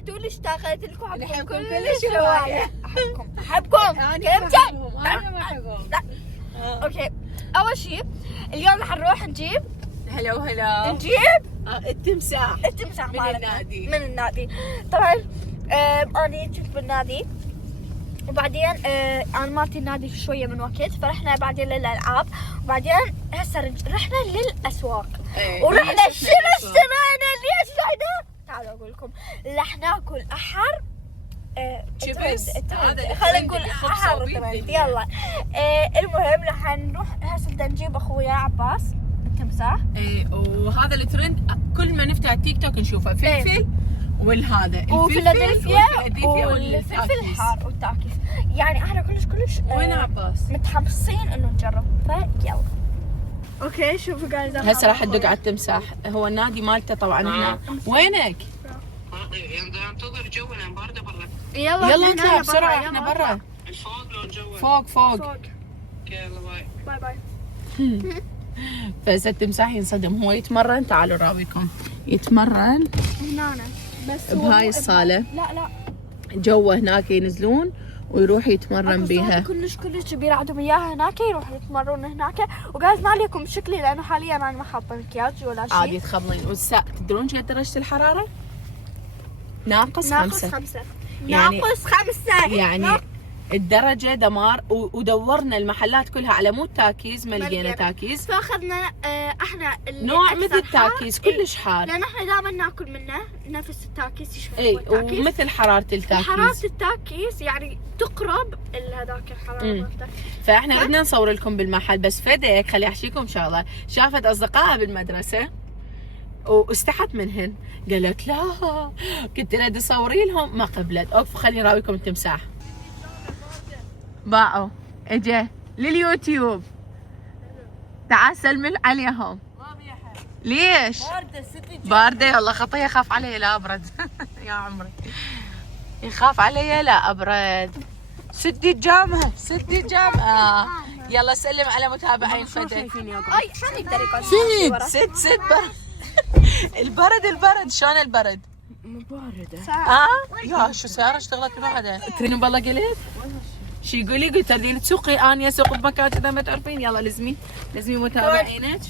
اشتقتوا لي اشتقت لكم. نحبكم كل شوية. احبكم أنا ما أحبهم. لا اوكي. اول شيء اليوم رح نروح نجيب هلا التمساح التمساح من النادي. من النادي. طبعا انا كنت بالنادي، وبعدين انا مالتي النادي شويه من وقت، فرحنا بعدين للالعاب، وبعدين هسه رحنا للاسواق. ورحنا شنو اشترينا؟ ليش رحنا؟ تعالوا اقول لكم. رح ناكل احر شيبس. خلينا نقول احر ترند. يلا المهم رح نروح هسه بدنا نجيب اخويا عباس التمساح. وهذا الترند كل ما نفتح التيك توك نشوفه، فلفل والهذا وفيلادلفيا والفلفل الحار والتاكيس. يعني احنا كلش وين عباس؟ متحمسين انه نجرب، فيلا. اوكي شوفوا جايز، هسه راح ندق على التمساح. هو النادي مالته طبعا هنا. وينك؟ انتظر جونا بارده برا. يلا نطلع بسرعه، احنا برا. الفوق لو الجو فوق. يلا باي. باي. فهسه التمساح ينصدم. هو يتمرن، تعالوا راويكم يتمرن هنا بس بهاي الصاله. لا جوا هناك ينزلون ويروح يتمرن بيها. كلش كبيره عندهم اياها هناك، يروحوا يتمرون هناك. وجايز ما عليكم شكلي لانه حاليا انا ما حاطه مكياج ولا شيء. عادي تخبلين. والساعة تدرون قد درجة الحرارة؟ ناقص 5. يعني ناقص 5 يعني الدرجة دمار. ودورنا المحلات كلها على مود تاكيز، ما لقينا تاكيز. فاخذنا احنا نوع مثل التاكيز كلش حار. لان احنا دائما ناكل منه نفس التاكيز، يشبه التاكيز. ومثل حرارة التاكيز. حرارة التاكيز يعني تقرب هذاك الحرارة مالته. فاحنا بدنا نصور لكم بالمحل، بس فدك خلي احكيكم شغلة. شافت اصدقائها بالمدرسة واستحت منهن، قالت لا كنت اريد اصوري لهم، ما قبلت. اوقفوا خليني اراويكم التمساح. باعوا اجا لليوتيوب. تعال سلم عليهم. ليش؟ باردة. يلا خطية خاف علي لا ابرد. يا عمري يخاف علي لا ابرد. سدي الجامعة يلا سلم على متابعين فدك. اي شلون يقدر يكون سد البرد شلون البرد؟ مو باردة. يا شو سيارة اشتغلت بواحدة. ترين بالله قلت؟ شو يقولي؟ قلت تردين تسوقي؟ اني اسوق بمكان كذا ما تعرفين. يلا لزمي متابعينك.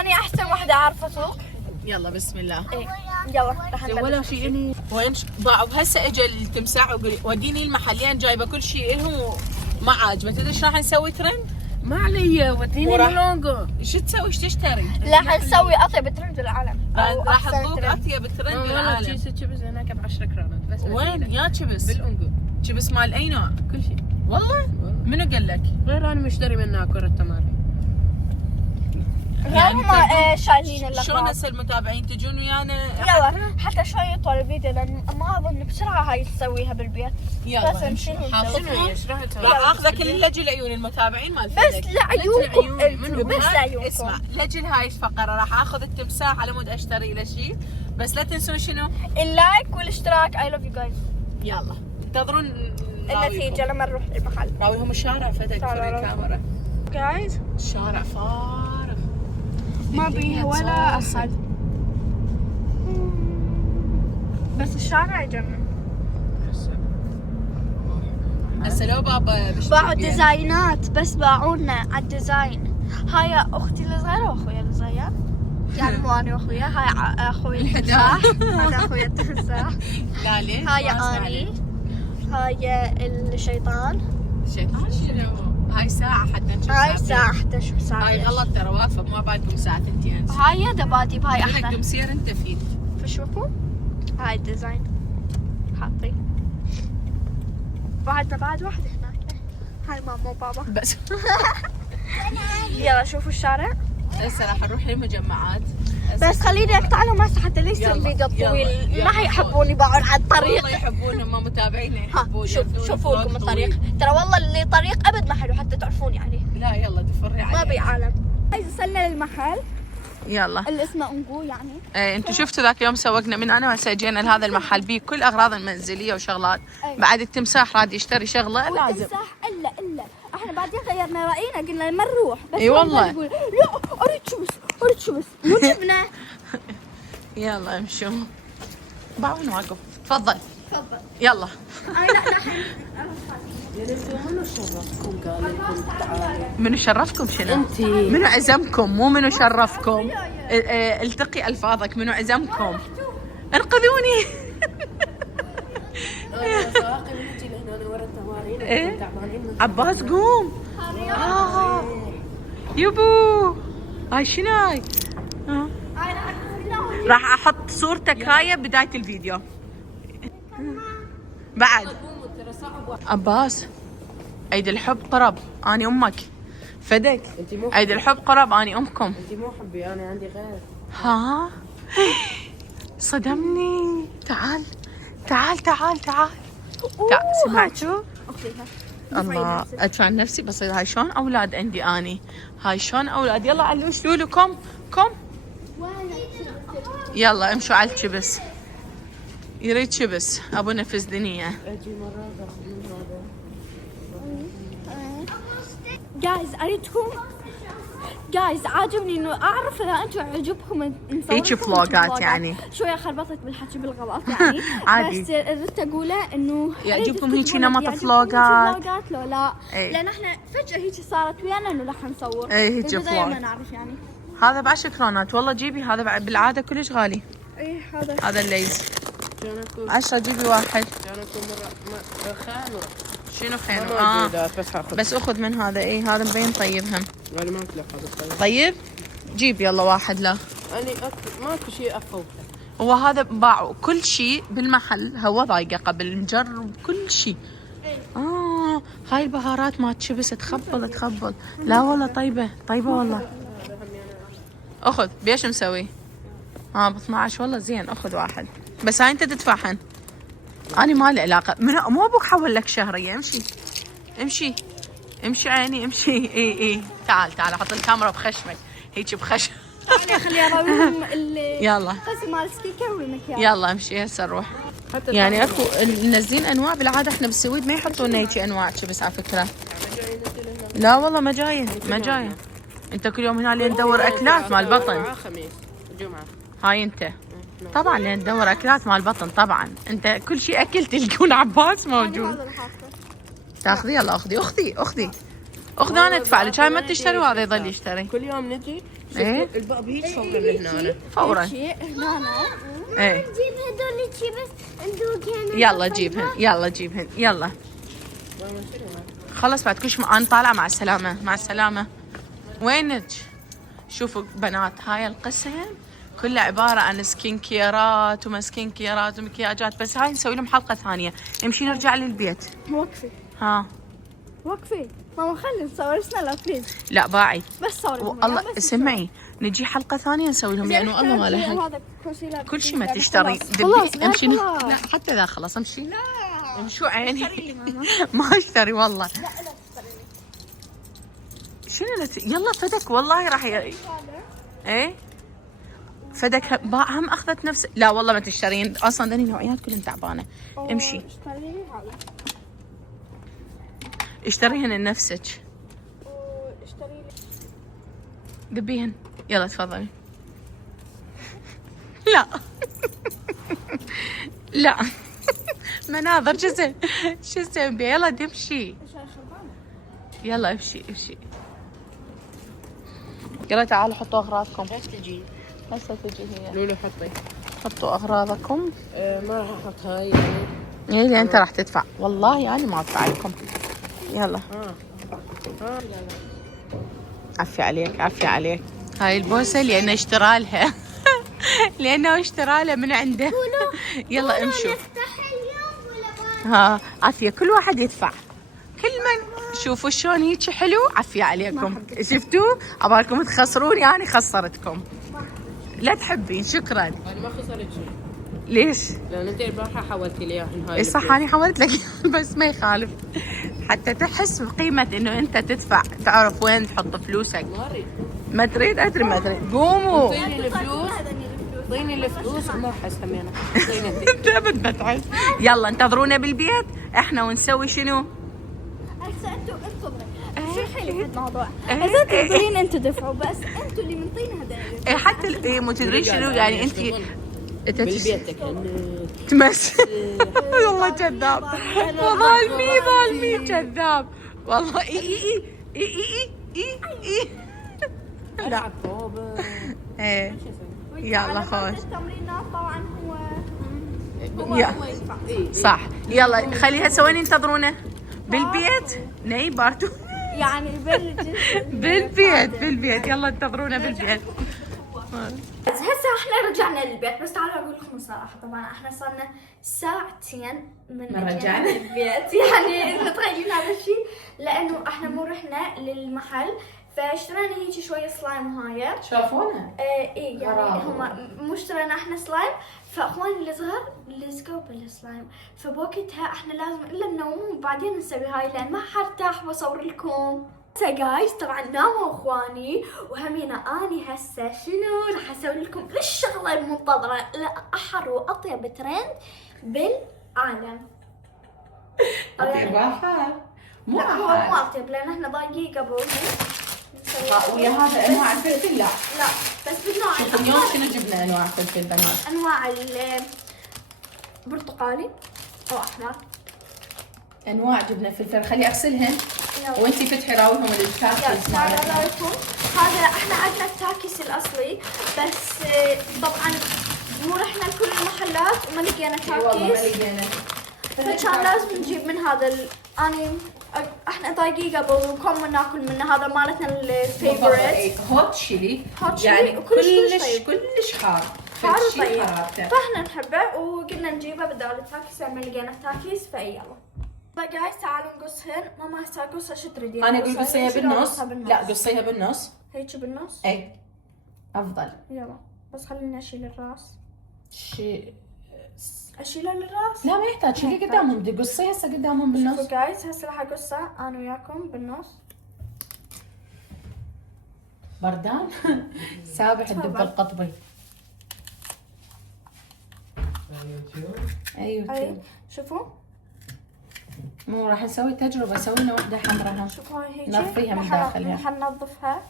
اني احسن وحدة اعرف اسوق. يلا بسم الله. يلا رح نبلش. ولا شيء. وين باعوا؟ هسه اجى التمساح وقولي وديني المحلين، جايبه كل شيء لهم وما عاجبه. تدري ايش راح نسوي ترند؟ ما علي وديني اللونجو. شو تسوي؟ ايش تشتري؟ راح نسوي اطيب ترند بالعالم. راح نضوق اطيب ترند بالعالم. تشيبس هناك ب 10 كرونات بس. وين يا تشيبس؟ بالأونجو. تشيبس مال اي نوع؟ كل شيء. والله؟ منو قال لك؟ غير انا مشتري منها كرة تمارين. هم شايلين شلون الاغراض. هسه المتابعين تجون ويانا؟ يلا حتى شوي يطول الفيديو لان ما اظن بسرعه هاي تسويها بالبيت. يلا بس نشيل حاططهم. ايش راح تسوي؟ راح اخذ كل لجل عيون المتابعين مال بس لعيونكم منو؟ بس لعيونكم. اسمع لجل هاي الفقره راح اخذ التمساح على مود اشتري له شيء، بس لا تنسون شنو؟ اللايك والاشتراك. اي لاف يو جايز. يلا انتظرون النتيجه لما نروح المحل. راويهم الشارع فدك تعال في الكاميرا. جايز الشارع فارغ ما بيه ولا احد، بس الشارع يجنن. هسه لو بابا باعوا ديزاينات بس باعونا على الديزاين. هاي اختي الصغيره واخويا الصغير، يعني مو انا واخويا. هاي اخوي التمساح. هذا اخوي التمساح. لا ليش؟ هاي اني. هاي الشيطان. الشيطان شنو؟ هاي ساعة حتى نشوف. هاي ساعة حتى نشوف ساعة. هاي غلط ترى واقفة، ما بالكم ساعة 2. هاي دباديب. هاي احلى. بدك مسير انت فيه. فشوفوا هاي الديزاين حاطين. بعد واحدة هناك. هاي ماما وبابا بس. يلا شوفوا الشارع. هسه راح نروح للمجمعات. بس خليني اقطع لهم هسه حتى ليش يلا، الفيديو يلا، طويل. يلا. ما حيحبون يباعون على والله الطريق. يحبون، هم متابعينا يحبون. شوفوا لكم الطريق. ترى والله اللي طريق ابد ما حلو حتى تعرفون يعني. لا يلا دفري عليه. ما بي عالم. هاي وصلنا للمحل يلا. اللي اسمه انقو يعني. انتوا شفتوا ذاك يوم سوقنا من انا وهسه جينا لهذا المحل بيه كل اغراض المنزليه وشغلات. بعد التمساح راد يشتري شغله لازم. التمساح الا احنا بعدين غيرنا راينا قلنا ما نروح. بس اي والله. نقول لا اريد شبس مو جبنه. يلا امشوا. وين واقف؟ تفضل تفضل. يلا. لا دحين يعني انتم منو شرفكم قال لكم تعالوا؟ منو شرفكم شنو؟ انتي. منو عزمكم مو منو شرفكم. التقي الفاظك. منو عزمكم؟ انقذوني. انا ساقي نجي لهنا ورا التمارين. إيه؟ تعبانين. عباس قوم. يبو هاي شنو هاي؟ راح احط صورتك هاي بداية الفيديو. بعد عباس عيد الحب قرب اني امك فدك. انتي مو عيد الحب قرب اني امكم. انتي مو حبي انا عندي غير. ها صدمني. تعال تعال تعال تعال. سمعتوا؟ الله ادفع نفسي بصير. هاي شلون اولاد عندي اني. هاي شلون اولاد. يلا علوش لولو كم يلا امشوا على الشبس. يريد شبس ابو نفس دنيا. اجي مرة باخذ من هذا. جايز اريدكم جايز عاجبني انه اعرف اذا انتم عجبكم نصور هيك لكم فلوجات يعني. شويه خربطت بالحكي بالغلط يعني. عادي. بس ردت اقوله انه يعجبكم أريد هيك تكتبوا نمط لك يعجبكم فلوجات؟ هيك فلوجات لو لا. إيه. لان احنا فجاه هيك صارت ويانا انه راح نصور. إيه، هيك بالبداية فلوج. ما نعرف يعني. هذا ب10 كرونات والله. جيبي هذا بالعاده كلش غالي. ايه هذا هذا الليز كانكم 10. جيبي واحد. مرة خانوا. شنو خير؟ ما موجودات بس هاخذ. بس اخذ من هذا. اي هذا مبين طيب هم. انا ما اكل هذا. طيب جيب يلا واحد. لا اني ماكو شيء افوته. هو هذا باعوا كل شيء بالمحل. هو ضايقه قبل مجرب كل شيء. هاي البهارات ما تشبس تخبل. لا والله طيبه والله. اخذ بيش مسوي. ب 12 والله زين. اخذ واحد بس. هاي انت تدفعهن. انا ما لي علاقه. مو ابوك حول لك شهريه. امشي عيني امشي. اي تعال احط الكاميرا بخشمك هيك بخشم. تعالي خليني اراويهم يلا القسم مال السبيكر والمكياج. يلا امشي هسه نروح. يعني اكو منزلين انواع بالعاده. احنا بالسويد ما يحطون هيك انواع بس على فكره. لا والله ما جايه. انت كل يوم هنا لين ندور اكلات مال بطن. خميس الجمعة. هاي انت طبعا لين ندور اكلات مال بطن. طبعا انت كل شيء اكل تلقون عباس موجود. تاخذي. يلا اخذي انا ادفع لك. هاي ما تشتري وهذا يضل يشتري. كل يوم نجي. ايه الباب هيك فورا هنا. فورا. هنا ايه نجيب هذول شي بس ندوق هنا. يلا جيبهن يلا. خلص بعد كل انا طالعه. مع السلامه. وينك؟ شوفوا بنات هاي القسم كلها عباره عن سكين كيرات ومكياجات. بس هاي نسوي لهم حلقه ثانيه. نمشي نرجع للبيت. وقفي وقفي ماما خلي نصور سنة بليز. لا باعي. بس صوري والله اسمعي نجي حلقه ثانيه نسوي لهم يعني والله ما لها كل شيء ما تشتري. امشي. لا حتى ذا خلاص امشي. لا امشوا عيني. ما اشتري والله. شنو يلا فدك والله راح ايه فدك هم اخذت نفس. لا والله ما تشترين اصلا. دني نوعيات كلهم تعبانه. امشي اشتريهن لنفسك. دبيهن. يلا تفضلي. لا مناظر شو اسوي بيها. يلا دمشي. يلا امشي. يلا تعالوا حطوا اغراضكم. ليش تجي؟ هسه تجي هي. لولو حطي. حطوا اغراضكم. ما راح احط هاي يعني. ايه اللي انت راح تدفع. والله انا ما ادفع لكم. يلا عفي عليك. هاي البوسه لانه اشترى لها من عنده. يلا امشوا. نفتح اليوم ولا عافيه كل واحد يدفع. كل من شوفوا شلون هيك حلو. عافيه عليكم. شفتوا عبالكم تخسروني. انا خسرتكم. لا تحبين. شكرا. انا ما خسرت شيء. ليش؟ لان انت البارحه حولتي لي اياهن هاي. اي صح انا حولت لك بس ما يخالف. حتى تحس بقيمه انه انت تدفع. تعرف وين تحط فلوسك. ما تريد ادري ما تريد. قوموا. اعطيني الفلوس ما احس همينه. انت بتبتعس. يلا انتظرونا بالبيت احنا ونسوي شنو؟ هسه انتوا شو حلو الموضوع. هسه تقدرين انتوا تدفعوا بس انتوا اللي منطينا هذا. حتى مو تدري شنو يعني انت بالبيت تمس. والله كذاب، ظالمي كذاب والله. اي لا ايه يلا خوش. التمرينات طبعا يا صح. يلا خليها سوين ينتظرونا بالبيت. ني بارتو يعني بالبيت يلا انتظرونا بالبيت. هسه احنا رجعنا للبيت، بس تعالوا اقول لكم الصراحه، طبعا احنا صرنا ساعتين من رجعنا للبيت. يعني متخيلين هذا الشيء، لانه احنا مو رحنا للمحل فاشترينا هيك شويه سلايم وهاي. شافونا؟ ايه يعني هم مو اشترينا احنا سلايم، فاخواني الصغار لزقوا بالسلايم، فبوقتها احنا لازم الا ننومهم وبعدين نسوي هاي، لان ما حرتاح بصور لكم. هسه جايز طبعا ناموا اخواني، وهمينا اني هسه شنو راح اسوي لكم الشغله المنتظره لاحر واطيب ترند بالعالم. اطيب واحد مو لا هو مو احد. اطيب، لان احنا ضايقين قبل. ويا هذا انواع الفلفل. لا بس بالنوع شوف اليوم شنو جبنا انواع فلفل بنات. انواع البرتقالي او احمر. انواع جبنا فلفل. خلي اغسلهن يلا. وانتي فتحي راويهم التاكيس مالتنا. هذا احنا عندنا التاكيس الاصلي، بس طبعا مو رحنا لكل المحلات وما لقينا والله ما تاكيس، لقينا. فكان لازم نجيب من هذا اني احنا ضايقين قبل وكم ناكل منه. هذا مالتنا الفيفوريت هوت شيلي هوت يعني شيلي وكلش كلش حار. حار فشي وطيب، حرارته. فاحنا نحبه وقلنا نجيبه بدال التاكيس، ما لقينا تاكيس فيلا. طيب جايز تعالوا نقصهن. ماما هسه اقصها شو تريدين؟ انا اقول قصيها بالنص. بالنص. لا قصيها بالنص. هيك بالنص؟ اي افضل. يلا بس خليني اشيل الراس. شيء اشيلها للراس؟ لا ما يحتاج. شيلي قدامهم. بدي قصيها هسه قدامهم بالنص. شوفوا جايز هسه راح اقصها انا وياكم بالنص. بردان. سابح الدب القطبي. ايوه اي شوفوا مو راح نسوي تجربة. سوينا وحدة حمراء هم. شوفوا هاي هيك نظفيها من داخلها. راح ننظفها.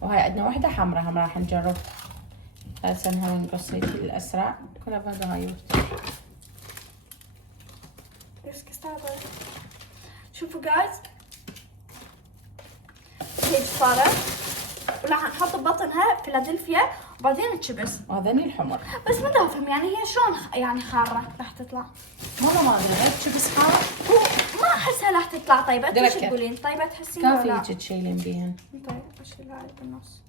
وهاي عندنا وحدة حمراء هم راح نجرب. هسه هاي نقص هيك الأسرع. كلها بهذا هاي شوفوا جايز هيك صارت، وراح نحط ببطنها فيلادلفيا وبعدين تشبس. وهذني الحمر. بس ما افهم يعني هي شلون يعني حاره راح تطلع؟ مرة ما أدري تشبس حار. ما احسها راح تطلع طيبه. انت شو تقولين؟ طيبه تحسين ولا كافي لا؟ هيك تشيلين بيهن. طيب اشيلها هاي بالنص.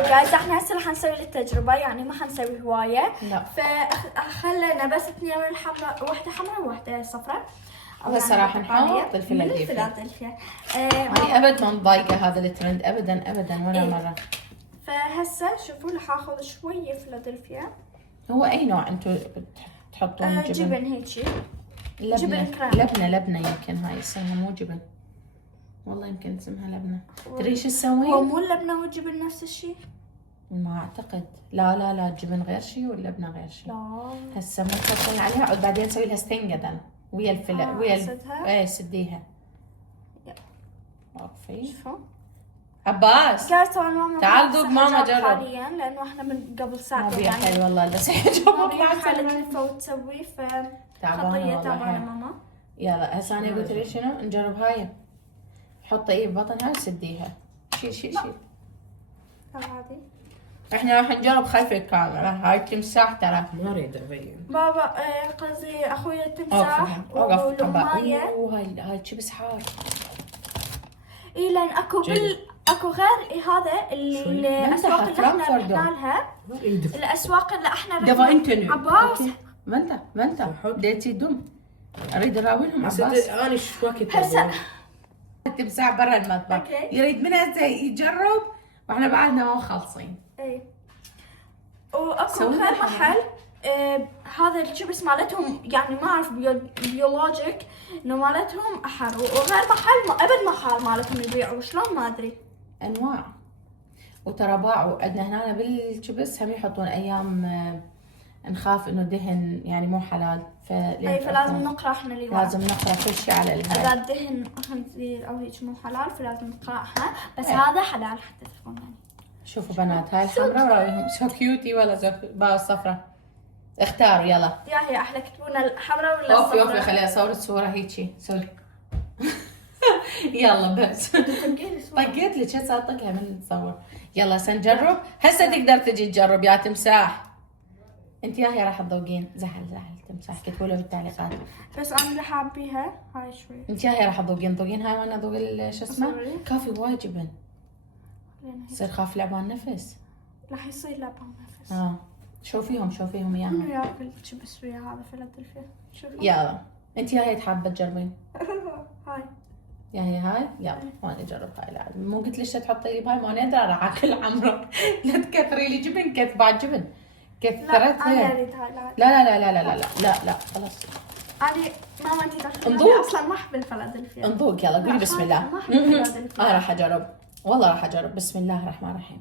جايز احنا هسه راح نسوي التجربه، يعني ما حنسوي هوايه. لا. فخلينا بس اثنين من الحمراء، واحده حمراء وواحده صفراء. وهسه راح نحط الفيلادلفيا. هاي ابد ما نضايقه هذا الترند ابدا ابدا ولا مره. فهسه شوفوا راح اخذ شويه فيلادلفيا. هو اي نوع انتم تحطون جبن؟ جبن هيجي. لبنه. جبن كريم. لبنه يمكن هاي اسمها مو جبن. والله يمكن اسمها لبنه. تدري شو هو تسوين؟ مو اللبنه والجبن نفس الشيء؟ ما اعتقد. لا الجبن غير شيء واللبنه غير شيء. لا هسه ما تحطين عليها عود بعدين نسوي لها ستنجدن ويا الفلا ويا أسدها؟ ايه سديها. وقفي. شوفوا عباس جايز طبعا ماما تعال ذوق ماما جرب. حاليا لانه احنا من قبل ما ساعتين بيها يعني حلو والله بس يعجبك ما حالة بعد. تلفه وتسوي ف تعبانه خطيه والله تعبانه حيل. ماما. يلا هسه انا قلت لي شنو نجرب هاي. حطي ايه ببطنها وسديها. شيل هذه احنا راح نجرب خلف الكاميرا. هاي التمساح ترى ما اريد ابين. بابا قصدي اخويا التمساح اوقف ولمايه. هاي تشبس حار. اي لان اكو اكو غير هذا الاسواق اللي احنا رحنا لها. الاسواق اللي احنا دفا رحنا انت عباس ما انت ديتي دم. اريد اراويلهم عباس. انا شو وقت هسه التمساح برا المطبخ. أوكي. يريد من هسه يجرب واحنا بعدنا ما مخلصين. اي واكو سوي غير لها محل هذا الشيبس مالتهم يعني ما اعرف بيولوجيك انه مالتهم احر، وغير محل ابد ما حار مالتهم يبيعوا شلون ما ادري. انواع. وترى باعوا عندنا هنا بالشبس هم يحطون ايام نخاف انه دهن يعني مو حلال اي فلازم نقرا احنا اللي لازم نقرا كل شيء على اذا الهاي. الدهن خنزير او هيك مو حلال فلازم نقراها، بس هذا حلال حتى تفهمون يعني. شوفوا بنات هاي الحمراء ورايهم سو كيوتي ولا باو الصفراء. اختاروا يلا. يا هي احلى كتبونا الحمراء ولا اوفي الصفراء؟ خليها اصور الصورة هيجي سوري. يلا بس طقيت لك هسه اطقها من تصور. يلا سنجرب هسه تقدر تجي تجرب يا تمساح. انت يا هي راح تذوقين زحل تمساح كتبوا له بالتعليقات. بس انا رح اعبيها هاي شوي. انت يا هي راح تذوقين هاي وانا اذوق شو اسمه سوري. كافي وايد جبن. يصير خاف لعبان نفس. رح يصير لعبة نفس. شوفيهم انه اياها. ياكل شبس ويا هذا فيلادلفيا. شوفوا. يلا انت يا هي حابه تجربين. هاي. يا هي يلا وانا اجرب هاي العاد. مو قلت ليش تحطي لي بهاي ما انا ادري راح اكل عمرك. لا تكثري لي جبن بعد جبن. لا انا كثرتها. اريد هاي لا. لا خلاص. انا ماما انت تعرفين انظر. أنا اصلا ما احب الفيلادلفيا. انذوق يلا قولي لا، بسم الله. ما أحب الفيلادلفيا. انا راح اجرب والله راح اجرب. بسم الله الرحمن الرحيم.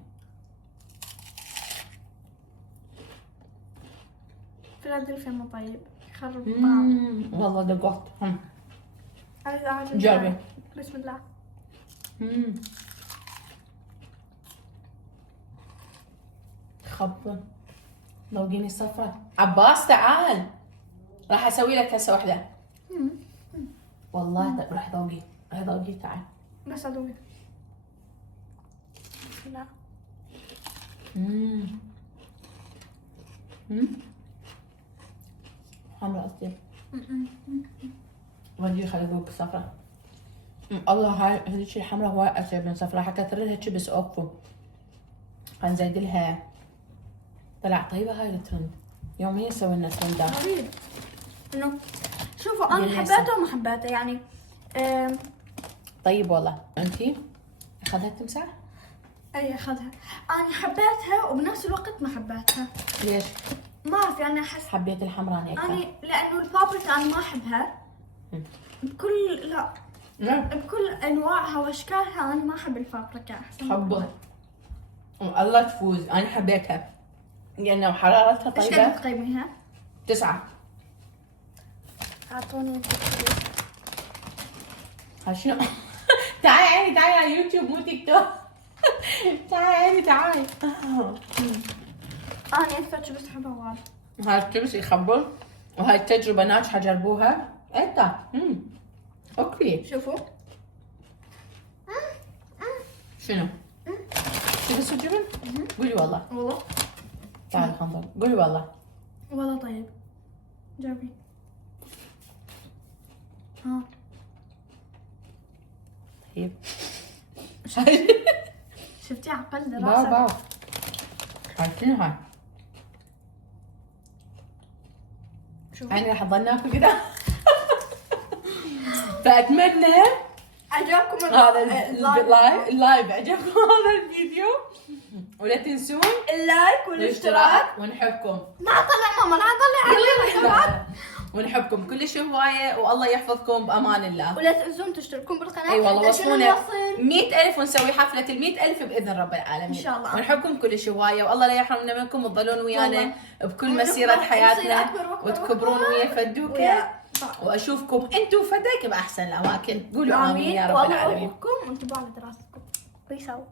فيلادلفيا مو طيب يخرب الطعم. والله دققت. أجرب. جربي. بسم الله. خبر ذوقيني الصفرة. عباس تعال راح اسوي لك هسه وحده. والله روح ذوقي تعال. بس ادوي. بسم الله. حمرا قصدي. ودي خلي ذوق الصفرة. الله هاي هذيك الحمرا هواي اطيب من صفرة. حكت لها شبس اوفو. حنزيد لها. طلع طيبة هاي الترند. يوميا سوي لنا ترندات. غريب. انه شوفوا انا جلسة. حبيته وما حبيته يعني. طيب والله. انتي اخذها التمساح؟ اي اخذها. انا حبيتها وبنفس الوقت ما حبيتها. ليش؟ ما اعرف يعني احس حبيت الحمراني اكثر. انا لانه البابريكا انا ما احبها. بكل لا بكل انواعها واشكالها انا ما احب البابريكا. احسن حبه. الله تفوز انا حبيتها لانه حرارتها ايش طيبة. قد تقيميها؟ 9. اعطوني هاي شنو؟ تعالي عيني تعالي على يوتيوب مو تيك توك. تعالي عيني تعالي. انا اكثر شيء بس احبها وايد. هاي الشيبس يخبر وهاي التجربة ناجحة جربوها. ايتا اوكي. شوفوا شنو؟ شيبس وجبن؟ قولي والله. والله تعالي خنظر قولي والله. والله طيب. جربي. ها طيب. شفتي عقل باو دراسة. باو. هاي شنو هاي؟ شوفوا يعني راح تظل ناكل كذا. فاتمنى عجبكم هذا اللايف عجبكم هذا الفيديو ولا تنسون اللايك والاشتراك. ونحبكم. ما طلع ماما لا طلع. ونحبكم كلش هوايه والله يحفظكم بامان الله. ولا تنسون تشتركون بالقناة. اي والله عشان وصلونا نوصل 100,000 ونسوي حفله ال100,000 باذن رب العالمين. إن شاء الله. ونحبكم كلش هوايه والله لا يحرمنا منكم وتظلون ويانا والله. بكل ونكبر مسيره ونصير حياتنا أكبر وأكبر وتكبرون وأكبر. ويا فدوكه. ويا واشوفكم انتم فداك باحسن الاماكن. قولوا امين امين يا رب والله العالمين. يوفقكم وانتبهوا على دراستكم. بيس اوت.